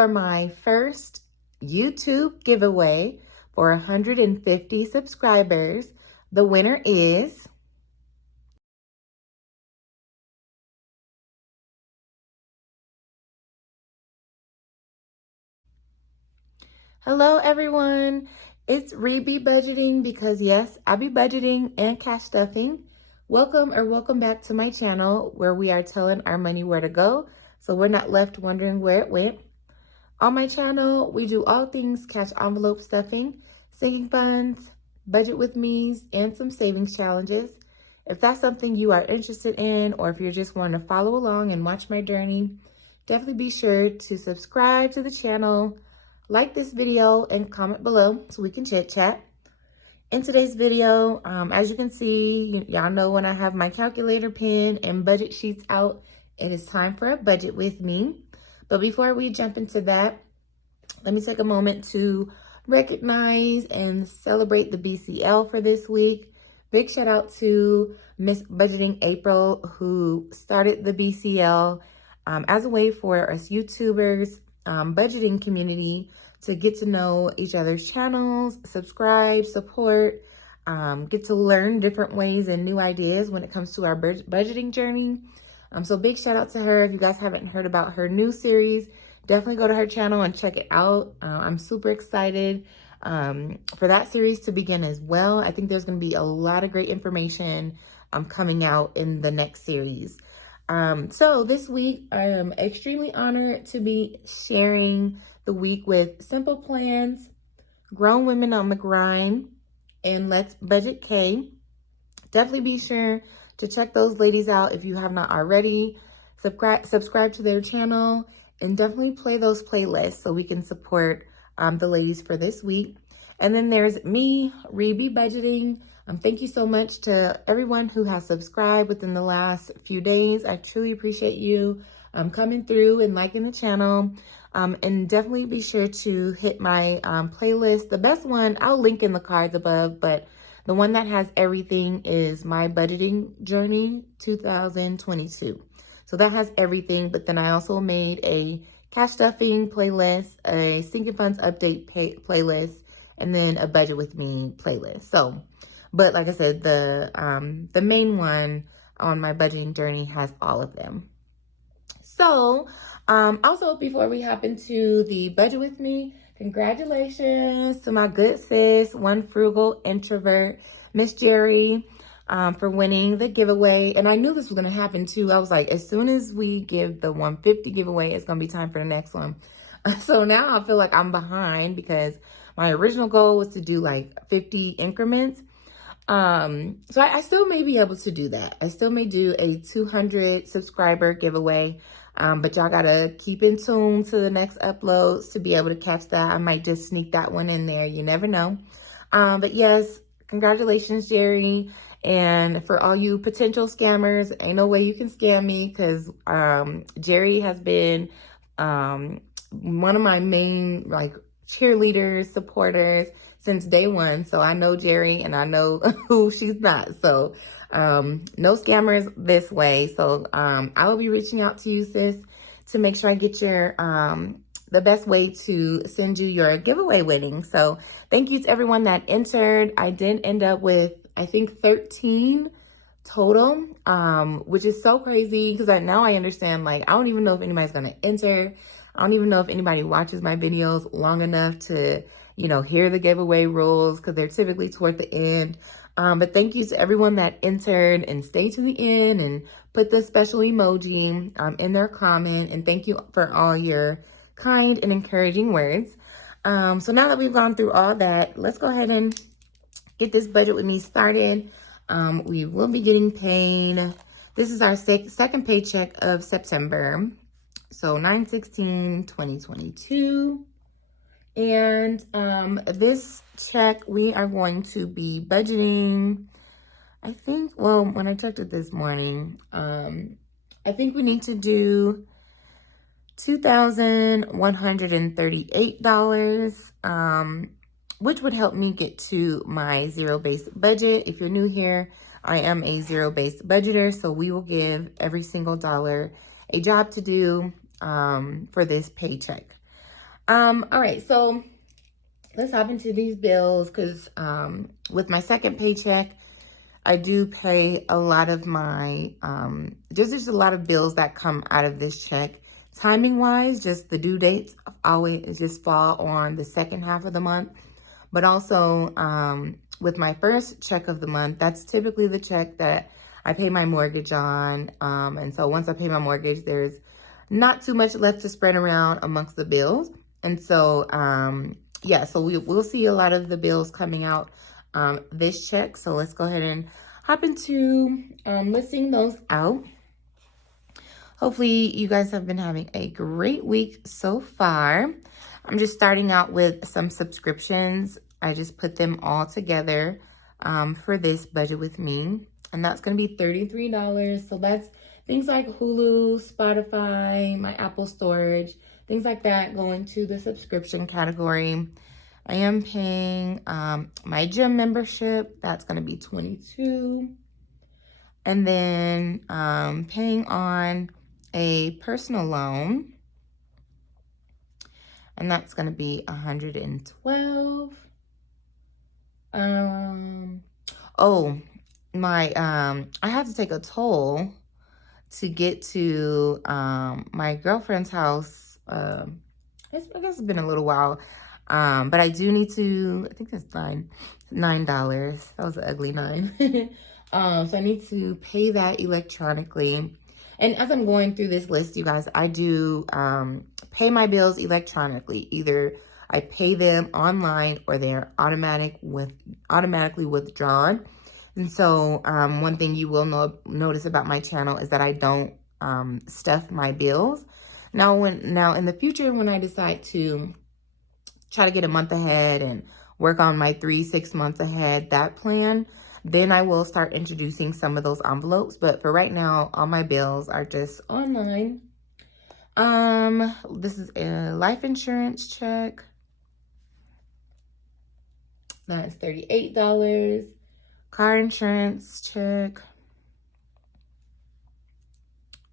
for my first YouTube giveaway for 150 subscribers. The winner is hello everyone. It's Rebe Budgeting because yes, I be budgeting and cash stuffing. Welcome back to my channel where we are telling our money where to go so we're not left wondering where it went. On my channel, we do all things cash envelope stuffing, sinking funds, budget with me's, and some savings challenges. If that's something you are interested in, or if you're just wanting to follow along and watch my journey, definitely be sure to subscribe to the channel, like this video, and comment below so we can chit chat. In today's video, as you can see, y'all know when I have my calculator pen and budget sheets out, it is time for a budget with me. But before we jump into that, let me take a moment to recognize and celebrate the BCL for this week. Big shout out to Miss Budgeting April, who started the BCL as a way for us YouTubers, budgeting community to get to know each other's channels, subscribe, support, get to learn different ways and new ideas when it comes to our budgeting journey. So big shout out to her. If you guys haven't heard about her new series, definitely go to her channel and check it out. I'm super excited for that series to begin as well. I think there's going to be a lot of great information coming out in the next series. So this week, I am extremely honored to be sharing the week with Simple Plans, Grown Women on the Grind, and Let's Budget K. Definitely be sure to check those ladies out if you have not already. Subscribe to their channel and definitely play those playlists so we can support the ladies for this week. And then there's me, Rebe Budgeting. Thank you so much to everyone who has subscribed within the last few days. I truly appreciate you coming through and liking the channel. And definitely be sure to hit my playlist. The best one, I'll link in the cards above, but the one that has everything is My Budgeting Journey 2022. So that has everything, but then I also made a cash stuffing playlist, a sinking funds update playlist, and then a budget with me playlist. So, but like I said, the main one on My Budgeting Journey has all of them. So, also before we hop into the budget with me, congratulations to my good sis, One Frugal Introvert, Miss Jerry, for winning the giveaway. And I knew this was going to happen too. I was like, as soon as we give the 150 giveaway, it's going to be time for the next one. So now I feel like I'm behind because my original goal was to do like 50 increments. So I still may be able to do that. I still may do a 200 subscriber giveaway. But y'all gotta keep in tune to the next uploads to be able to catch that. I might just sneak that one in there. You never know. But yes, congratulations, Jerry. And for all you potential scammers, ain't no way you can scam me because Jerry has been one of my main like cheerleaders, supporters since day one. So I know Jerry and I know who she's not. So no scammers this way. So I will be reaching out to you, sis, to make sure I get your the best way to send you your giveaway winning. So thank you to everyone that entered. I did end up with, I think, 13 total, which is so crazy because now I understand, like, I don't even know if anybody's going to enter. I don't even know if anybody watches my videos long enough to, you know, hear the giveaway rules because they're typically toward the end. But thank you to everyone that entered and stayed to the end and put the special emoji in their comment. And thank you for all your kind and encouraging words. So now that we've gone through all that, let's go ahead and get this budget with me started. We will be getting paid. This is our second paycheck of September. So 9/16/2022. And this check, we are going to be budgeting, I think, well, when I checked it this morning, I think we need to do $2,138, which would help me get to my zero-based budget. If you're new here, I am a zero-based budgeter, so we will give every single dollar a job to do for this paycheck. All right, so let's hop into these bills because with my second paycheck, I do pay a lot of my, there's just a lot of bills that come out of this check. Timing wise, just the due dates always just fall on the second half of the month. But also with my first check of the month, that's typically the check that I pay my mortgage on. And so once I pay my mortgage, there's not too much left to spread around amongst the bills. And so, yeah, so we'll see a lot of the bills coming out this check. So let's go ahead and hop into listing those out. Hopefully you guys have been having a great week so far. I'm just starting out with some subscriptions. I just put them all together for this budget with me. And that's going to be $33. So that's things like Hulu, Spotify, my Apple storage, things like that go into the subscription category. I am paying my gym membership. That's going to be $22. And then paying on a personal loan. And that's going to be $112. Oh, I had to take a toll to get to my girlfriend's house. I guess it's been a little while. But I do need to, I think it's $9. That was an ugly 9. So I need to pay that electronically. And as I'm going through this list, you guys, I do pay my bills electronically. Either I pay them online or they're automatically withdrawn. And so one thing you will notice about my channel is that I don't stuff my bills. Now in the future, when I decide to try to get a month ahead and work on my 3-6 months ahead, that plan, then I will start introducing some of those envelopes. But for right now, all my bills are just online. This is a life insurance check. That's $38. Car insurance check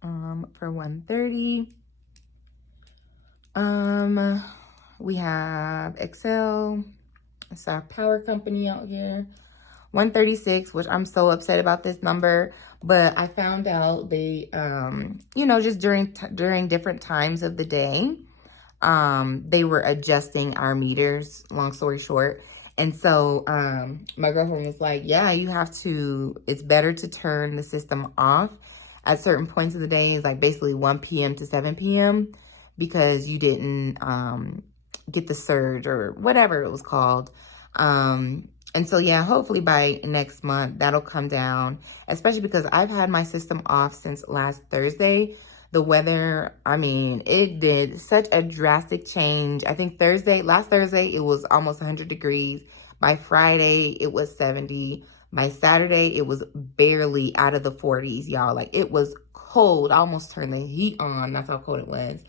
for $130. We have Excel. It's our power company out here. $136, which I'm so upset about this number, but I found out they, you know, just during different times of the day, they were adjusting our meters, long story short. And so my girlfriend was like, yeah, it's better to turn the system off at certain points of the day, like basically 1 p.m. to 7 p.m. because you didn't get the surge or whatever it was called. And so, yeah, hopefully by next month, that'll come down, especially because I've had my system off since last Thursday. The weather, I mean, it did such a drastic change. I think last Thursday, it was almost 100 degrees. By Friday, it was 70. By Saturday, it was barely out of the 40s, y'all. Like, it was cold. I almost turned the heat on. That's how cold it was.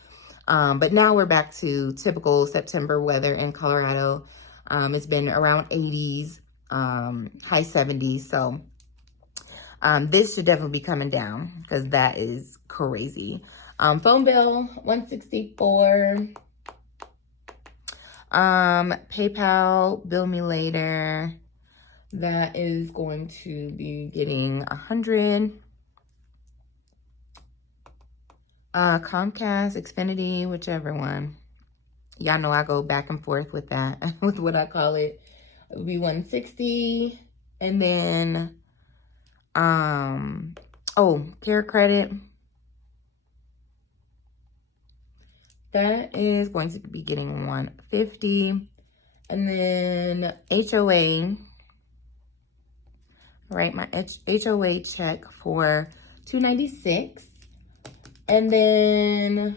But now we're back to typical September weather in Colorado. It's been around 80s, high 70s. So this should definitely be coming down because that is crazy. Phone bill, $164. PayPal, bill me later. That is going to be getting $100. Comcast, Xfinity, whichever one. Y'all know I go back and forth with that, with what I call it. It would be $160. And then, care credit. That is going to be getting $150. And then HOA, right? My HOA check for $296. And then,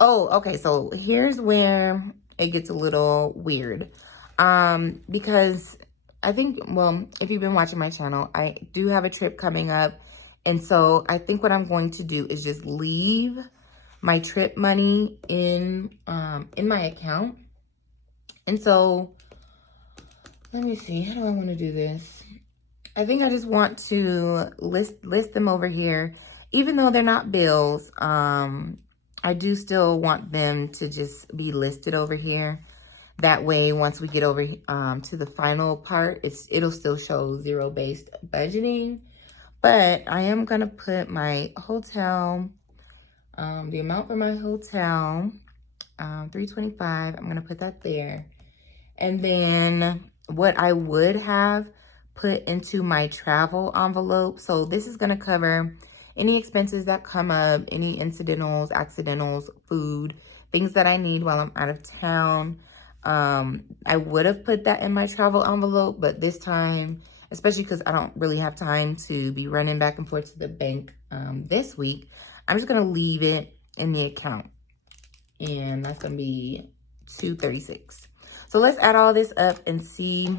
okay, so here's where it gets a little weird. Because I think, well, if you've been watching my channel, I do have a trip coming up. And so I think what I'm going to do is just leave my trip money in my account. And so, let me see, how do I want to do this? I think I just want to list them over here. Even though they're not bills, I do still want them to just be listed over here. That way, once we get over to the final part, it'll still show zero-based budgeting. But I am gonna put my hotel, the amount for my hotel, $325. I'm gonna put that there. And then what I would have put into my travel envelope. So this is gonna cover any expenses that come up, any incidentals, accidentals, food, things that I need while I'm out of town. I would have put that in my travel envelope, but this time, especially because I don't really have time to be running back and forth to the bank this week, I'm just gonna leave it in the account. And that's gonna be $236. So let's add all this up and see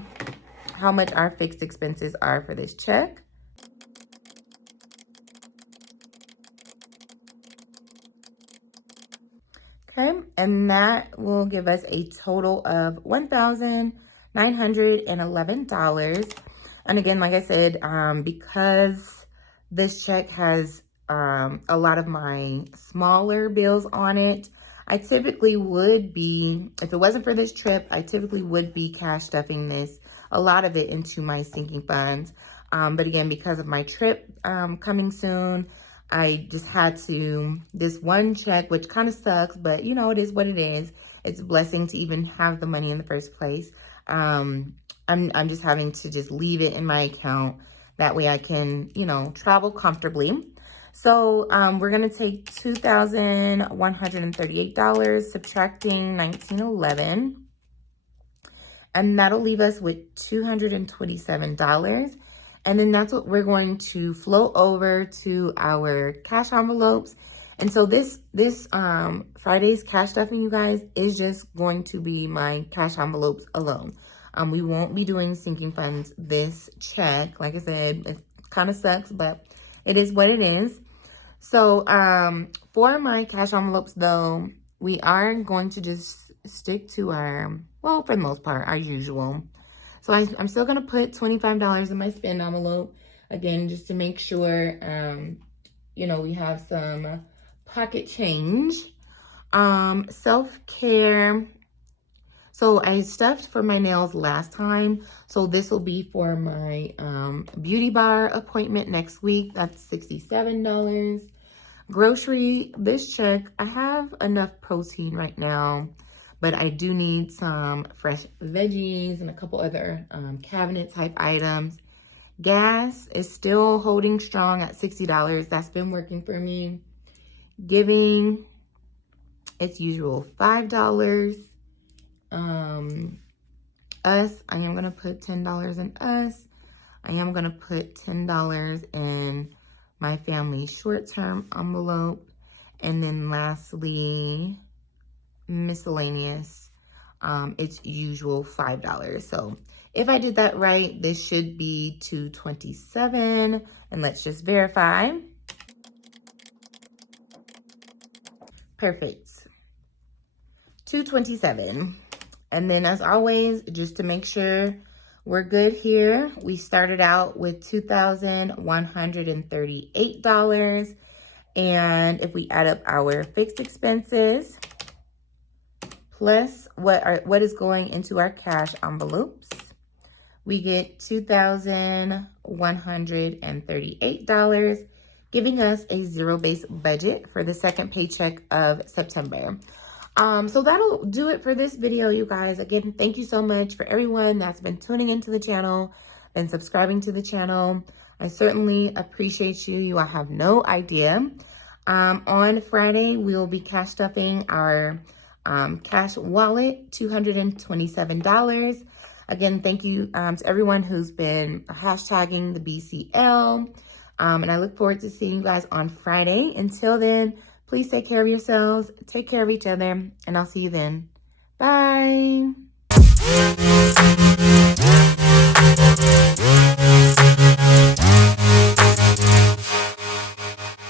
how much our fixed expenses are for this check. Okay, and that will give us a total of $1,911. And again, like I said, because this check has a lot of my smaller bills on it, I typically would be, if it wasn't for this trip, I typically would be cash stuffing this, a lot of it, into my sinking funds. But again, because of my trip coming soon, I just had to, this one check, which kind of sucks, but you know, it is what it is. It's a blessing to even have the money in the first place. I'm just having to just leave it in my account. That way I can, you know, travel comfortably. So we're gonna take $2,138, subtracting $1,911, and that'll leave us with $227. And then that's what we're going to flow over to our cash envelopes. And so this Friday's cash stuffing, you guys, is just going to be my cash envelopes alone. We won't be doing sinking funds this check. Like I said, it kind of sucks, but it is what it is. So for my cash envelopes, though, we are going to just stick to our, well, for the most part, our usual. So I'm still going to put $25 in my spend envelope, again, just to make sure, you know, we have some pocket change. Self-care. So I stuffed for my nails last time. So this will be for my beauty bar appointment next week. That's $67. Grocery, this check, I have enough protein right now, but I do need some fresh veggies and a couple other cabinet type items. Gas is still holding strong at $60. That's been working for me. Giving, its usual $5. Us, I am gonna put $10 in us. I am gonna put $10 in my family short-term envelope. And then lastly, miscellaneous, it's usual $5. So if I did that right, this should be $227. And let's just verify. Perfect. $227. And then as always, just to make sure we're good here, we started out with $2,138. And if we add up our fixed expenses plus what is going into our cash envelopes, we get $2,138, giving us a zero-based budget for the second paycheck of September. So that'll do it for this video, you guys. Again, thank you so much for everyone that's been tuning into the channel and subscribing to the channel. I certainly appreciate you. You all have no idea. On Friday, we will be cash stuffing our cash wallet, $227. Again, thank you to everyone who's been hashtagging the BCL. And I look forward to seeing you guys on Friday. Until then, please take care of yourselves, take care of each other, and I'll see you then. Bye.